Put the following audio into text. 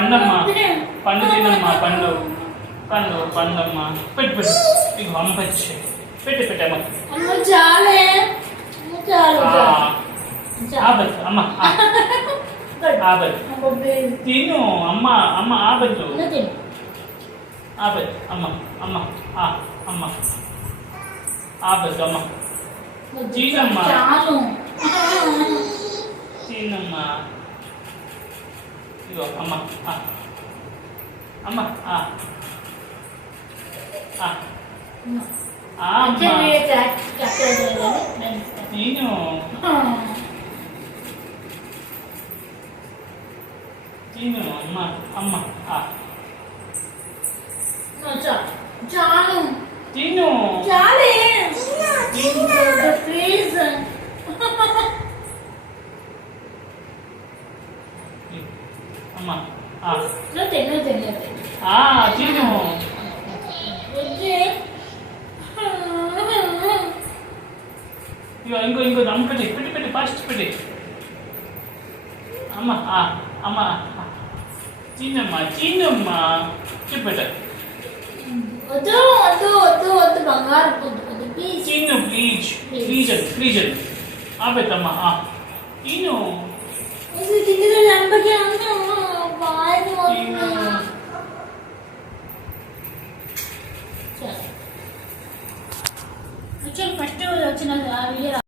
పండమ్మా పండు తినమ్మా పండు పండు పండమ్మా పెట్టు పెట్టు ఇక అమ్మ పెట్టి పెట్టి పెట్టమ్మా ఆబద్దు అమ్మ ఆబద్దు తిను అమ్మ అమ్మ ఆబద్దు ఆబద్దు అమ్మ అమ్మ అమ్మ ఆబద్దు అమ్మ తినమ్మా తినమ్మా ఇగో అమ్మ అమ్మ నేను తిను అమ్మ అమ్మ చాలు తిను చాలే ప్లీజ్ అమ్మ తిను తిను ఇంకో ఇంకో అమ్మ పెట్టి పెట్టి పెట్టి ఫాస్ట్ పెట్టి అమ్మ అమ్మ చిన్నమ్మ చిన్నమ్మ చెప్పట వద్దు వద్దు వద్దు వద్దు బంగారు ప్లీజ్ చిన్న ప్లీజ్ ప్లీజ్ ప్లీజ్ ఆపెత్తమ్మ తిను ఫస్ట్ వచ్చిన